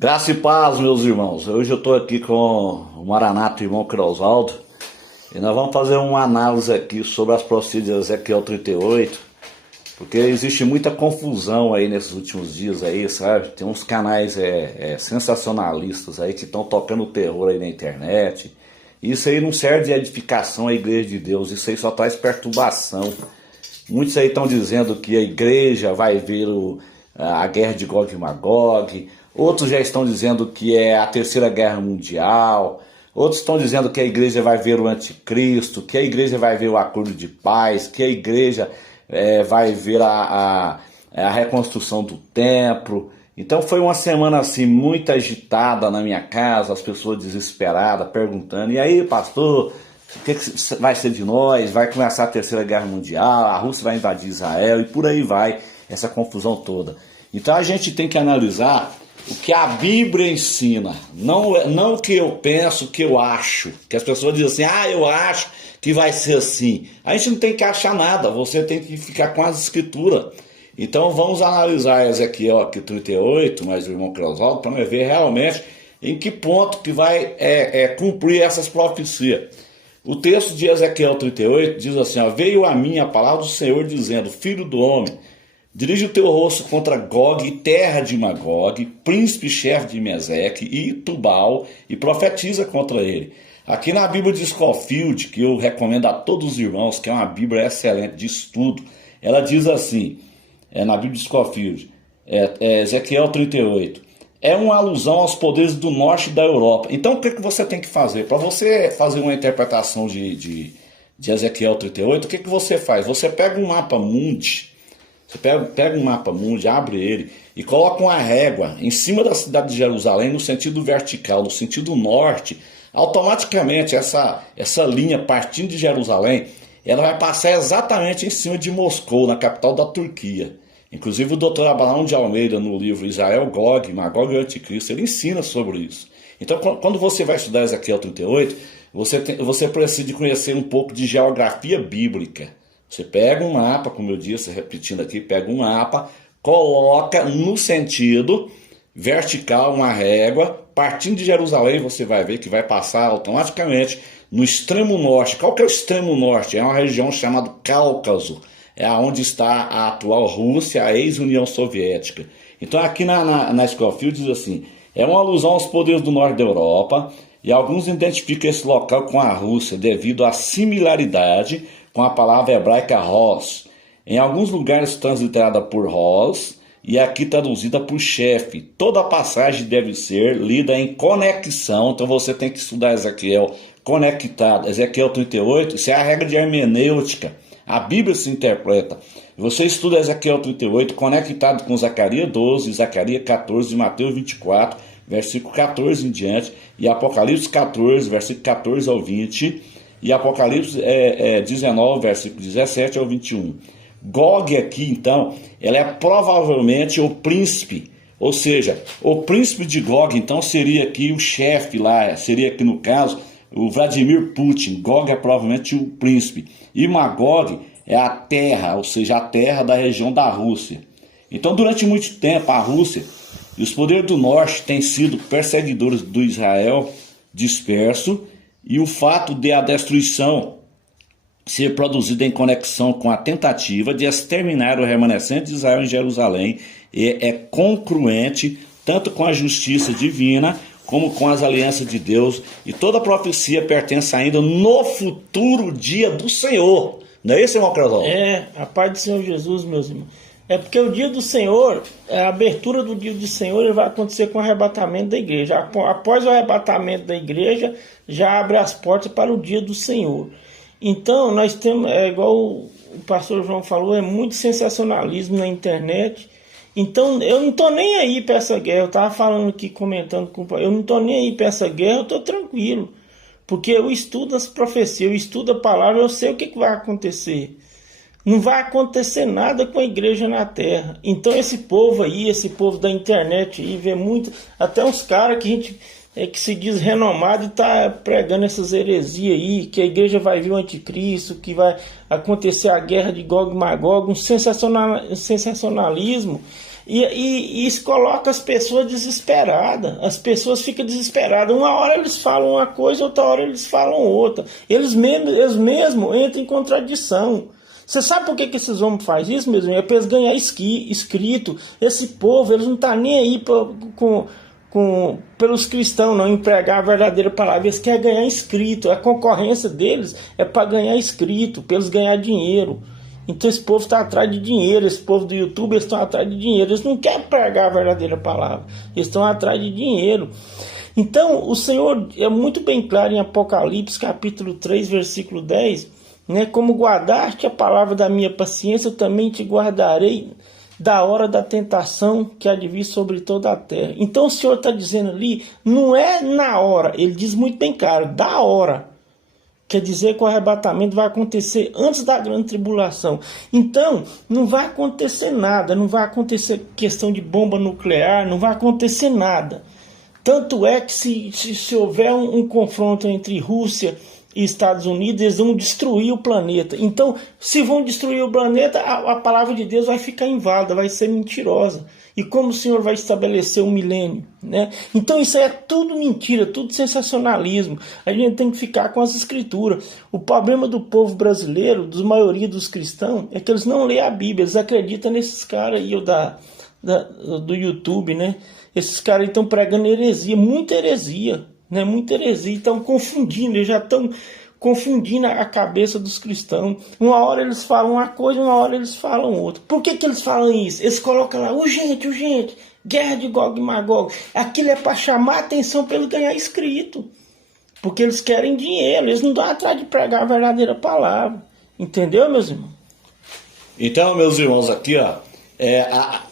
Graça e paz, meus irmãos. Hoje eu estou aqui com o Maranato, irmão Crosvaldo, e nós vamos fazer uma análise aqui sobre as profecias de Ezequiel 38, porque existe muita confusão aí nesses últimos dias aí, sabe? Tem uns canais sensacionalistas aí que estão tocando terror aí na internet. Isso aí não serve de edificação à igreja de Deus, isso aí só traz perturbação. Muitos aí estão dizendo que a igreja vai ver a guerra de Gog e Magog. Outros já estão dizendo que é a terceira guerra mundial. Outros estão dizendo que a igreja vai ver o anticristo, que a igreja vai ver o acordo de paz, que a igreja vai ver a reconstrução do templo. Então foi uma semana assim muito agitada na minha casa, as pessoas desesperadas, perguntando: e aí, pastor, o que vai ser de nós? Vai começar a terceira guerra mundial, a Rússia vai invadir Israel e por aí vai, essa confusão toda. Então a gente tem que analisar o que a Bíblia ensina, não o que eu penso, o que eu acho. Que as pessoas dizem assim: eu acho que vai ser assim. A gente não tem que achar nada, você tem que ficar com as escrituras. Então vamos analisar Ezequiel aqui 38, mas o irmão Crosvaldo, para ver realmente em que ponto que vai cumprir essas profecias. O texto de Ezequiel 38 diz assim: veio a mim a palavra do Senhor dizendo: filho do homem, dirige o teu rosto contra Gog, terra de Magog, príncipe-chefe de Meseque e Tubal, e profetiza contra ele. Aqui na Bíblia de Scofield, que eu recomendo a todos os irmãos, que é uma Bíblia excelente de estudo, ela diz assim, na Bíblia de Scofield, Ezequiel 38, é uma alusão aos poderes do norte da Europa. Então o que você tem que fazer? Para você fazer uma interpretação de Ezequiel 38, o que você faz? Você pega um mapa mundi. Você pega um mapa mundi, abre ele e coloca uma régua em cima da cidade de Jerusalém no sentido vertical, no sentido norte. Automaticamente essa linha partindo de Jerusalém, ela vai passar exatamente em cima de Moscou, na capital da Turquia. Inclusive o Dr. Abraão de Almeida, no livro Israel, Gog, Magog e o Anticristo, ele ensina sobre isso. Então quando você vai estudar Ezequiel 38, você precisa conhecer um pouco de geografia bíblica. Você pega um mapa, como eu disse, repetindo aqui, pega um mapa, coloca no sentido vertical uma régua, partindo de Jerusalém, você vai ver que vai passar automaticamente no extremo norte. Qual que é o extremo norte? É uma região chamada Cáucaso, é onde está a atual Rússia, a ex-União Soviética. Então aqui na Scofield diz assim, é uma alusão aos poderes do norte da Europa, e alguns identificam esse local com a Rússia devido à similaridade com a palavra hebraica Ros. Em alguns lugares transliterada por Ros e aqui traduzida por chefe. Toda a passagem deve ser lida em conexão, então você tem que estudar Ezequiel conectado. Ezequiel 38, isso é a regra de hermenêutica. A Bíblia se interpreta. Você estuda Ezequiel 38 conectado com Zacarias 12, Zacarias 14 e Mateus 24, versículo 14 em diante, e Apocalipse 14, versículo 14 ao 20, e Apocalipse 19, versículo 17 ao 21. Gog aqui, então, ela é provavelmente o príncipe, ou seja, o príncipe de Gog, então, seria aqui o chefe lá, seria aqui no caso, o Vladimir Putin. Gog é provavelmente o príncipe. E Magog é a terra, ou seja, a terra da região da Rússia. Então, durante muito tempo, a Rússia e os poderes do norte têm sido perseguidores do Israel disperso, e o fato de a destruição ser produzida em conexão com a tentativa de exterminar o remanescente de Israel em Jerusalém é congruente tanto com a justiça divina como com as alianças de Deus, e toda a profecia pertence ainda no futuro dia do Senhor. Não é isso, irmão Crosvaldo? A paz do Senhor Jesus, meus irmãos. É porque o dia do Senhor, a abertura do dia do Senhor, ele vai acontecer com o arrebatamento da igreja. Após o arrebatamento da igreja, já abre as portas para o dia do Senhor. Então, nós temos, igual o pastor João falou, é muito sensacionalismo na internet. Então, eu não estou nem aí para essa guerra. Eu estava falando aqui, comentando com o pai, eu não estou nem aí para essa guerra, eu estou tranquilo. Porque eu estudo as profecias, eu estudo a palavra, eu sei o que vai acontecer. Não vai acontecer nada com a igreja na terra. Então esse povo aí, esse povo da internet aí, vê muito, até uns caras que a gente que se diz renomado e tá pregando essas heresias aí, que a igreja vai vir o anticristo, que vai acontecer a guerra de Gog e Magog, um sensacionalismo. E isso coloca as pessoas desesperadas. As pessoas ficam desesperadas. Uma hora eles falam uma coisa, outra hora eles falam outra. Eles mesmo entram em contradição. Você sabe por que esses homens fazem isso, mesmo? É para eles ganhar inscrito. Esse povo, eles não estão nem aí pelos cristãos, não empregar a verdadeira palavra. Eles querem ganhar inscrito. A concorrência deles é para ganhar inscrito, para eles ganhar dinheiro. Então esse povo está atrás de dinheiro. Esse povo do YouTube, eles estão atrás de dinheiro. Eles não querem pregar a verdadeira palavra. Eles estão atrás de dinheiro. Então o Senhor é muito bem claro em Apocalipse capítulo 3, versículo 10, né? Como guardaste a palavra da minha paciência, eu também te guardarei da hora da tentação que há de vir sobre toda a terra. Então o Senhor está dizendo ali, não é na hora, ele diz muito bem claro, da hora. Quer dizer que o arrebatamento vai acontecer antes da grande tribulação. Então, não vai acontecer nada, não vai acontecer questão de bomba nuclear, não vai acontecer nada. Tanto é que se houver um confronto entre Rússia e Estados Unidos, eles vão destruir o planeta. Então, se vão destruir o planeta, a palavra de Deus vai ficar inválida, vai ser mentirosa. E como o Senhor vai estabelecer um milênio, né? Então isso é tudo mentira, tudo sensacionalismo. A gente tem que ficar com as escrituras. O problema do povo brasileiro, da maioria dos cristãos, é que eles não lêem a Bíblia, eles acreditam nesses caras aí do YouTube, né? Esses caras estão pregando heresia, muita heresia. Né, muita heresia, estão confundindo, eles já estão confundindo a cabeça dos cristãos. Uma hora eles falam uma coisa, uma hora eles falam outra. Por que eles falam isso? Eles colocam lá, urgente, guerra de Gog e Magog. Aquilo é para chamar a atenção para eles ganhar inscrito. Porque eles querem dinheiro, eles não dão atrás de pregar a verdadeira palavra. Entendeu, meus irmãos? Então, meus irmãos, aqui, ó,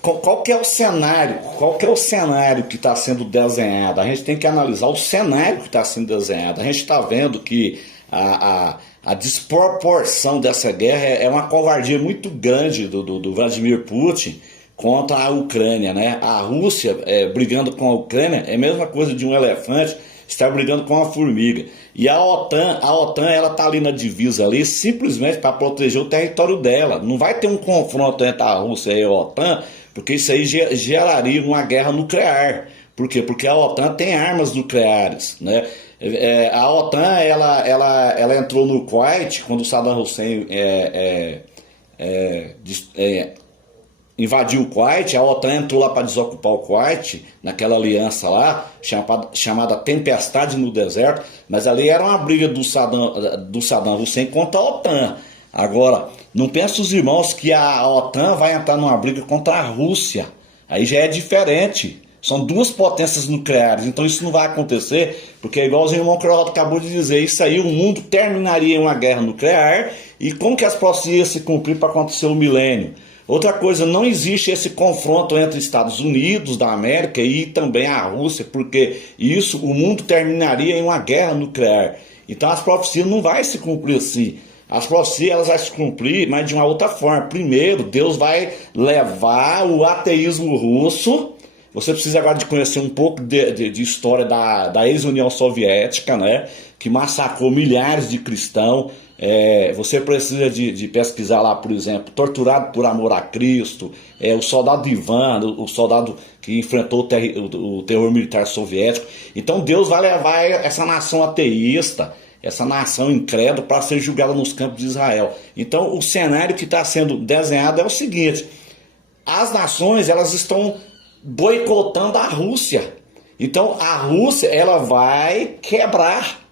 qual que é o cenário? Qual que é o cenário que está sendo desenhado? A gente tem que analisar o cenário que está sendo desenhado. A gente está vendo que a desproporção dessa guerra é uma covardia muito grande do Vladimir Putin contra a Ucrânia, né? A Rússia brigando com a Ucrânia é a mesma coisa de um elefante estar brigando com uma formiga. E a OTAN ela está ali na divisa ali simplesmente para proteger o território dela. Não vai ter um confronto entre a Rússia e a OTAN, porque isso aí geraria uma guerra nuclear. Por quê? Porque a OTAN tem armas nucleares, né? A OTAN ela entrou no Kuwait quando o Saddam Hussein invadiu o Kuwait. A OTAN entrou lá para desocupar o Kuwait, naquela aliança lá, chamada Tempestade no Deserto, mas ali era uma briga do Saddam Hussein contra a OTAN. Agora, não pensem os irmãos que a OTAN vai entrar numa briga contra a Rússia. Aí já é diferente. São duas potências nucleares, então isso não vai acontecer, porque igual o irmão Croaldo acabou de dizer, isso aí o mundo terminaria em uma guerra nuclear, e como que as profecias se cumprir para acontecer o milênio? Outra coisa, não existe esse confronto entre Estados Unidos da América e também a Rússia, porque isso, o mundo terminaria em uma guerra nuclear. Então as profecias não vão se cumprir assim. As profecias elas vão se cumprir, mas de uma outra forma. Primeiro, Deus vai levar o ateísmo russo. Você precisa agora de conhecer um pouco de história da ex-União Soviética, né, que massacrou milhares de cristãos. Você precisa de pesquisar lá, por exemplo, Torturado por Amor a Cristo, o soldado Ivan, o soldado que enfrentou o terror militar soviético. Então Deus vai levar essa nação ateísta, essa nação incrédula, para ser julgada nos campos de Israel. Então o cenário que está sendo desenhado é o seguinte: as nações elas estão boicotando a Rússia. Então a Rússia ela vai quebrar.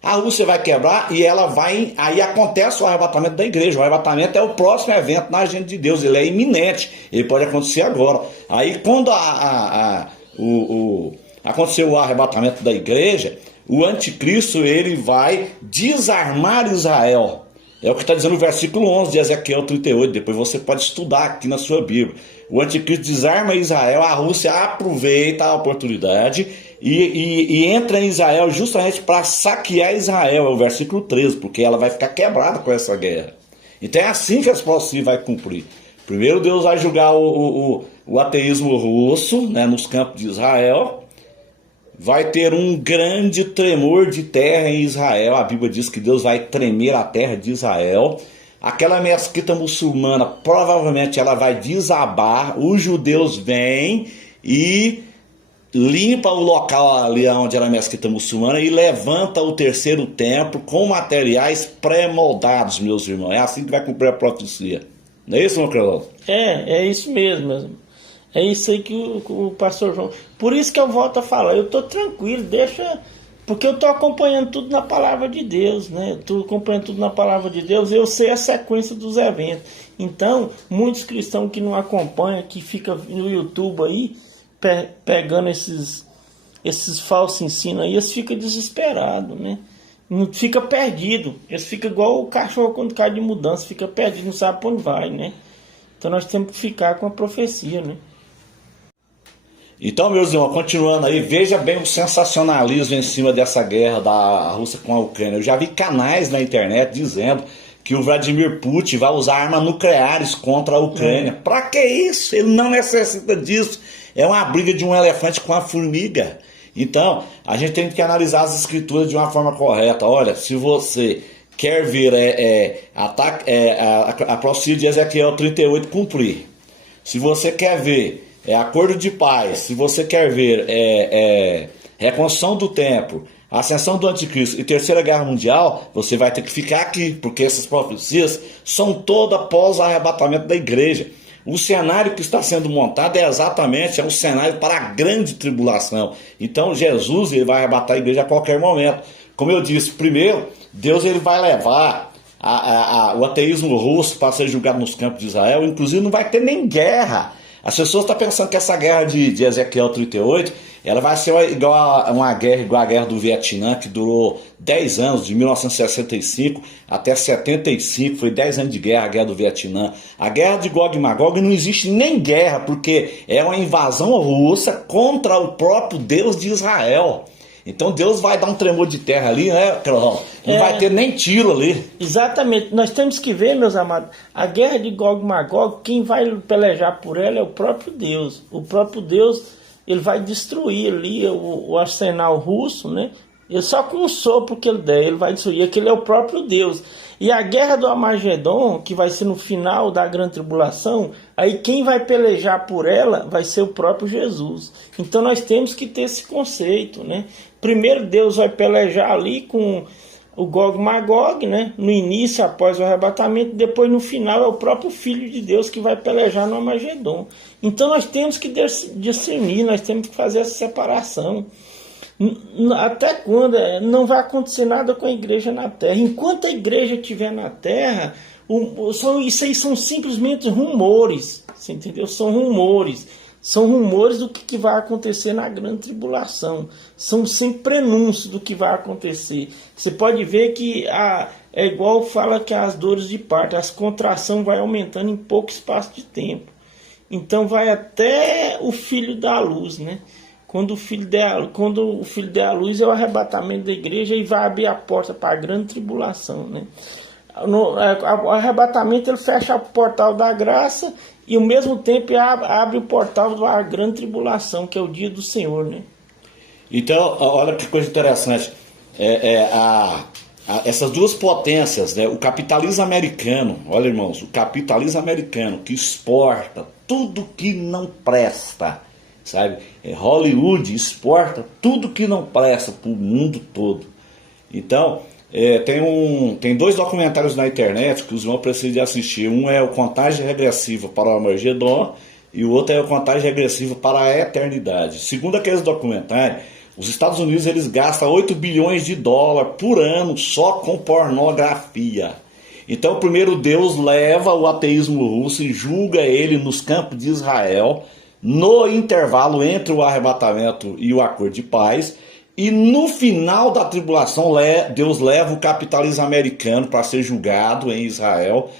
A Rússia vai quebrar e ela vai... Aí acontece o arrebatamento da igreja. O arrebatamento é o próximo evento na agenda de Deus. Ele é iminente. Ele pode acontecer agora. Aí quando acontecer o arrebatamento da igreja, o anticristo ele vai desarmar Israel. É o que está dizendo o versículo 11 de Ezequiel 38. Depois você pode estudar aqui na sua Bíblia. O anticristo desarma Israel, a Rússia aproveita a oportunidade e entra em Israel justamente para saquear Israel. É o versículo 13, porque ela vai ficar quebrada com essa guerra. Então é assim que as profecias vai cumprir. Primeiro Deus vai julgar o ateísmo russo, né, nos campos de Israel. Vai ter um grande tremor de terra em Israel. A Bíblia diz que Deus vai tremer a terra de Israel. aquela mesquita muçulmana provavelmente ela vai desabar, os judeus vêm e limpa o local ali onde era a mesquita muçulmana e levanta o terceiro templo com materiais pré-moldados, meus irmãos. É assim que vai cumprir a profecia. Não é isso, meu querido? É isso mesmo. É isso aí que o pastor João... Por isso que eu volto a falar, eu estou tranquilo, deixa... Porque eu estou acompanhando tudo na palavra de Deus, né? Estou acompanhando tudo na palavra de Deus, eu sei a sequência dos eventos. Então, muitos cristãos que não acompanham, que ficam no YouTube aí, pegando esses falsos ensinos aí, eles ficam desesperados, né? Não fica perdido. Eles ficam igual o cachorro quando cai de mudança, fica perdido, não sabe para onde vai, né? Então nós temos que ficar com a profecia, né? Então, meus irmãos, continuando aí, veja bem o sensacionalismo em cima dessa guerra da Rússia com a Ucrânia. Eu já vi canais na internet dizendo que o Vladimir Putin vai usar armas nucleares contra a Ucrânia. Pra que isso? Ele não necessita disso. É uma briga de um elefante com a formiga. Então, a gente tem que analisar as escrituras de uma forma correta. Olha, se você quer ver a profecia de Ezequiel 38 cumprir, se você quer ver acordo de paz, se você quer ver reconstrução do templo, ascensão do anticristo e terceira guerra mundial, você vai ter que ficar aqui, porque essas profecias são todas após o arrebatamento da igreja. O cenário que está sendo montado é um cenário para a grande tribulação. Então Jesus ele vai arrebatar a igreja a qualquer momento. Como eu disse, primeiro, Deus ele vai levar o ateísmo russo para ser julgado nos campos de Israel. Inclusive não vai ter nem guerra. As pessoas estão pensando que essa guerra de Ezequiel 38, ela vai ser igual a guerra do Vietnã, que durou 10 anos, de 1965 até 75, foi 10 anos de guerra, a guerra do Vietnã. A guerra de Gog e Magog não existe nem guerra, porque é uma invasão russa contra o próprio Deus de Israel. Então Deus vai dar um tremor de terra ali, né, Carol? Não vai ter nem tiro ali. Exatamente. Nós temos que ver, meus amados, a guerra de Gog e Magog, quem vai pelejar por ela é o próprio Deus. O próprio Deus, ele vai destruir ali o arsenal russo, né? Ele só com um sopro que ele der, ele vai destruir. Aquele é o próprio Deus. E a guerra do Armagedon, que vai ser no final da grande tribulação, aí quem vai pelejar por ela vai ser o próprio Jesus. Então nós temos que ter esse conceito, né? Primeiro Deus vai pelejar ali com o Gog e Magog, né? No início, após o arrebatamento, depois no final é o próprio Filho de Deus que vai pelejar no Armagedon. Então nós temos que discernir, nós temos que fazer essa separação. Até quando não vai acontecer nada com a igreja na terra. Enquanto a igreja estiver na terra, isso aí são simplesmente rumores, você entendeu? São rumores do que vai acontecer na grande tribulação, são sempre prenúncios do que vai acontecer. Você pode ver que é igual fala que as dores de parto, as contrações vai aumentando em pouco espaço de tempo. Então vai até o filho dar a luz, né? Quando o filho der a luz é o arrebatamento da igreja e vai abrir a porta para a grande tribulação, né? O arrebatamento ele fecha o portal da graça e ao mesmo tempo abre o portal da grande tribulação, que é o dia do Senhor, né? Então, olha que coisa interessante. Essas duas potências, né? O capitalismo americano, olha irmãos, o capitalismo americano que exporta tudo que não presta, sabe? Hollywood exporta tudo que não presta para o mundo todo. Então, tem dois documentários na internet que os irmãos precisam de assistir. Um é o Contagem Regressiva para o Armagedon e o outro é o Contagem Regressiva para a Eternidade. Segundo aqueles documentários, os Estados Unidos eles gastam 8 bilhões de dólares por ano só com pornografia. Então, primeiro Deus leva o ateísmo russo e julga ele nos campos de Israel, no intervalo entre o arrebatamento e o acordo de paz, e no final da tribulação Deus leva o capitalismo americano para ser julgado em Israel,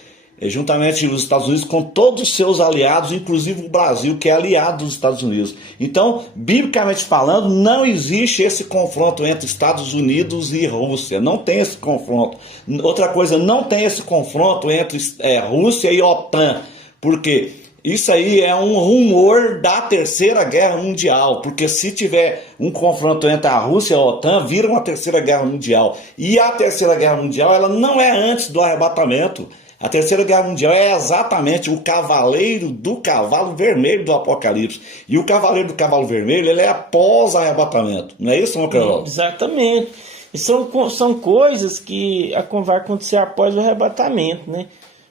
juntamente os Estados Unidos com todos os seus aliados, inclusive o Brasil, que é aliado dos Estados Unidos. Então, biblicamente falando, não existe esse confronto entre Estados Unidos e Rússia, não tem esse confronto. Outra coisa, não tem esse confronto entre Rússia e OTAN, porque isso aí é um rumor da Terceira Guerra Mundial, porque se tiver um confronto entre a Rússia e a OTAN, vira uma Terceira Guerra Mundial. E a Terceira Guerra Mundial ela não é antes do arrebatamento. A Terceira Guerra Mundial é exatamente o cavaleiro do cavalo vermelho do Apocalipse. E o cavaleiro do cavalo vermelho, ele é após arrebatamento. Não é isso, meu querido? Exatamente. E são coisas que vai acontecer após o arrebatamento, né?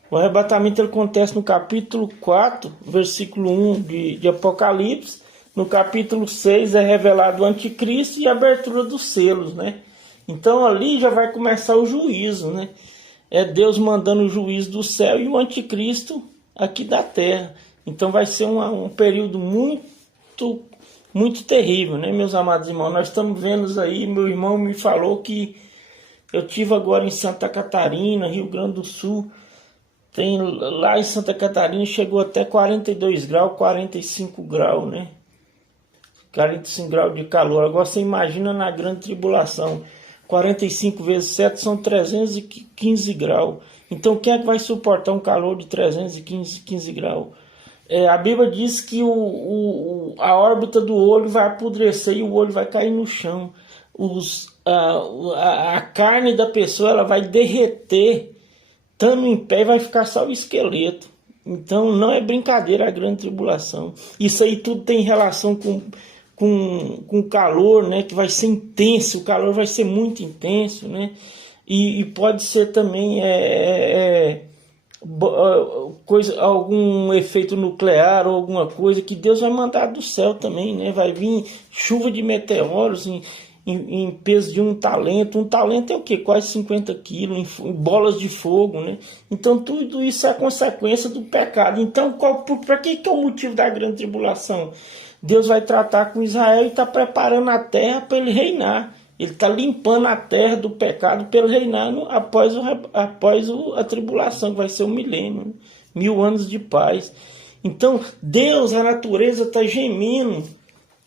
O arrebatamento ele acontece no capítulo 4, versículo 1 de Apocalipse. No capítulo 6 é revelado o anticristo e a abertura dos selos, né? Então ali já vai começar o juízo, né? É Deus mandando o juízo do céu e o anticristo aqui da terra. Então vai ser um período muito terrível, né, meus amados irmãos? Nós estamos vendo aí, meu irmão me falou que eu tive agora em Santa Catarina, Rio Grande do Sul. Lá em Santa Catarina chegou até 42 graus, 45 graus, né? 45 graus de calor. Agora você imagina na grande tribulação. 45 vezes 7 são 315 graus. Então quem é que vai suportar um calor de 315 graus? A Bíblia diz que a órbita do olho vai apodrecer e o olho vai cair no chão. A carne da pessoa ela vai derreter, estando em pé, vai ficar só o esqueleto. Então não é brincadeira a grande tribulação. Isso aí tudo tem relação com calor, né, que vai ser intenso, o calor vai ser muito intenso, né, e pode ser também algum efeito nuclear ou alguma coisa que Deus vai mandar do céu também, né, vai vir chuva de meteoros em peso de um talento é o quê? Quase 50 quilos, em bolas de fogo, né, então tudo isso é a consequência do pecado. Então para que é o motivo da grande tribulação? Deus vai tratar com Israel e está preparando a terra para ele reinar. Ele está limpando a terra do pecado para ele reinar após a tribulação, que vai ser o milênio, né? 1000 anos de paz. Então, Deus, a natureza está gemendo,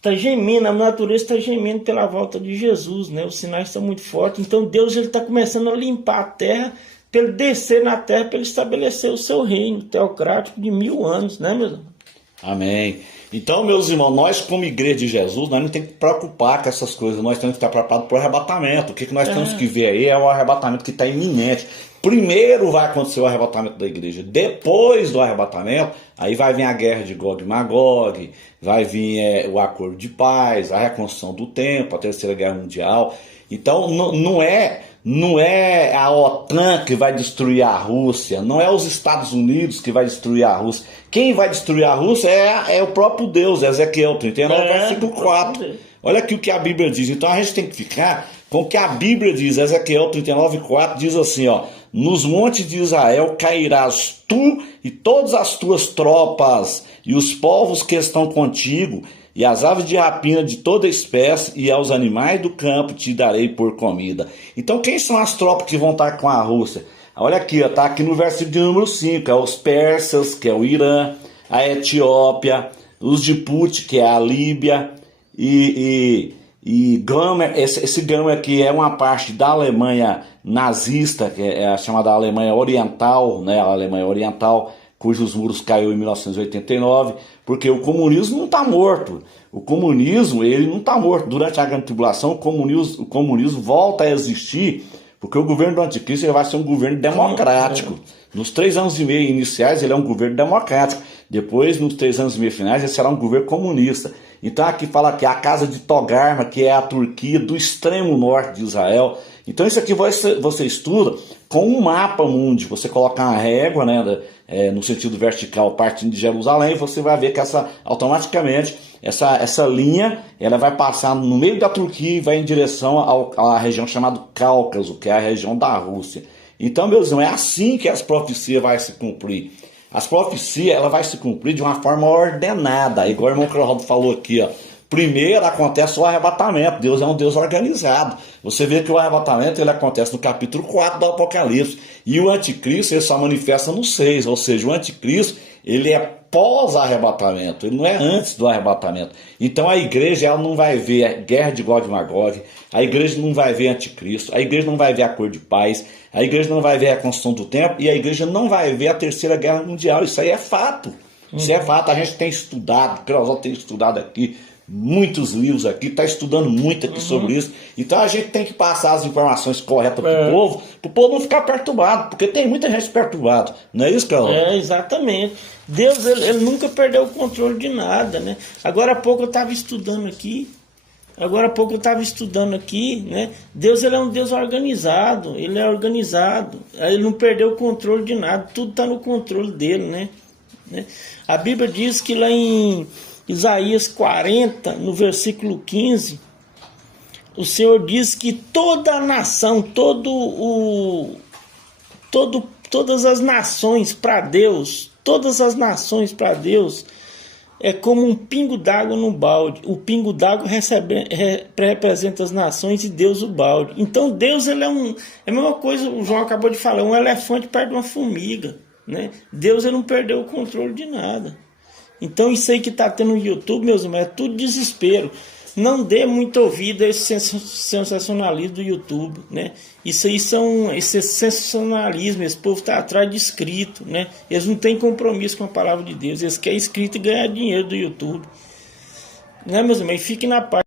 a natureza está gemendo pela volta de Jesus, né? Os sinais estão muito fortes. Então, Deus está começando a limpar a terra para ele descer na terra, para ele estabelecer o seu reino teocrático de 1000 anos, né, meu irmão? Amém. Então, meus irmãos, nós como igreja de Jesus, nós não temos que preocupar com essas coisas, nós temos que estar preparados para o arrebatamento. O que nós temos que ver aí é o arrebatamento que está iminente. Primeiro vai acontecer o arrebatamento da igreja, depois do arrebatamento, aí vai vir a guerra de Gog e Magog, vai vir o acordo de paz, a reconstrução do templo, a Terceira Guerra Mundial. Então, não é a OTAN que vai destruir a Rússia, não é os Estados Unidos que vai destruir a Rússia. Quem vai destruir a Rússia é o próprio Deus, Ezequiel 39, versículo 4. Olha aqui o que a Bíblia diz. Então a gente tem que ficar com o que a Bíblia diz. Ezequiel 39, 4 diz assim, ó: nos montes de Israel cairás tu e todas as tuas tropas, e os povos que estão contigo, e as aves de rapina de toda espécie, e aos animais do campo te darei por comida. Então quem são as tropas que vão estar com a Rússia? Olha aqui, está aqui no versículo de número 5, é os persas, que é o Irã, a Etiópia, os de Put, que é a Líbia, e Gomer, esse Gomer aqui é uma parte da Alemanha nazista, que é a chamada Alemanha Oriental, né, a Alemanha Oriental, cujos muros caiu em 1989, porque o comunismo não está morto. O comunismo, ele não está morto. Durante a Grande Tribulação, o comunismo volta a existir, porque o governo do anticristo ele vai ser um governo democrático. Nos 3 anos e meio iniciais, ele é um governo democrático. Depois, nos 3 anos e meio finais, ele será um governo comunista. Então aqui fala que a casa de Togarma, que é a Turquia, do extremo norte de Israel. Então isso aqui você estuda com um mapa mundi. Você coloca uma régua, né, no sentido vertical, partindo de Jerusalém, você vai ver que automaticamente essa linha ela vai passar no meio da Turquia e vai em direção à região chamada Cáucaso, que é a região da Rússia. Então, meus irmãos, é assim que as profecias vão se cumprir. As profecias ela vai se cumprir de uma forma ordenada, igual o irmão Cloraldo falou aqui, ó. Primeiro acontece o arrebatamento. Deus é um Deus organizado. Você vê que o arrebatamento ele acontece no capítulo 4 do Apocalipse. E o anticristo ele só manifesta no 6. Ou seja, o anticristo ele é pós-arrebatamento. Ele não é antes do arrebatamento. Então a igreja ela não vai ver a guerra de Gog e Magog. A igreja não vai ver anticristo. A igreja não vai ver a cor de paz. A igreja não vai ver a construção do templo. E a igreja não vai ver a Terceira Guerra Mundial. Isso aí é fato. Isso é fato. A gente tem estudado. O Cloraldo tem estudado aqui muitos livros aqui, está estudando muito aqui sobre isso. Então a gente tem que passar as informações corretas para o povo não ficar perturbado, porque tem muita gente perturbada, não é isso, Carol? Exatamente. Deus, ele nunca perdeu o controle de nada, né? Agora há pouco eu estava estudando aqui, né? Deus, ele é um Deus organizado, ele é organizado, ele não perdeu o controle de nada, tudo está no controle dele, né? A Bíblia diz que lá em Isaías 40, no versículo 15, o Senhor diz que toda a nação, todas as nações para Deus, é como um pingo d'água no balde. O pingo d'água representa as nações e Deus o balde. Então Deus, ele é a mesma coisa, o João acabou de falar, um elefante perde uma formiga, né? Deus, ele não perdeu o controle de nada. Então isso aí que está tendo no YouTube, meus irmãos, é tudo desespero. Não dê muito ouvido a esse sensacionalismo do YouTube, né? Isso aí esse sensacionalismo, esse povo está atrás de escrito, né? Eles não têm compromisso com a palavra de Deus, eles querem escrito e ganhar dinheiro do YouTube. Né, meus irmãos? Fiquem na paz.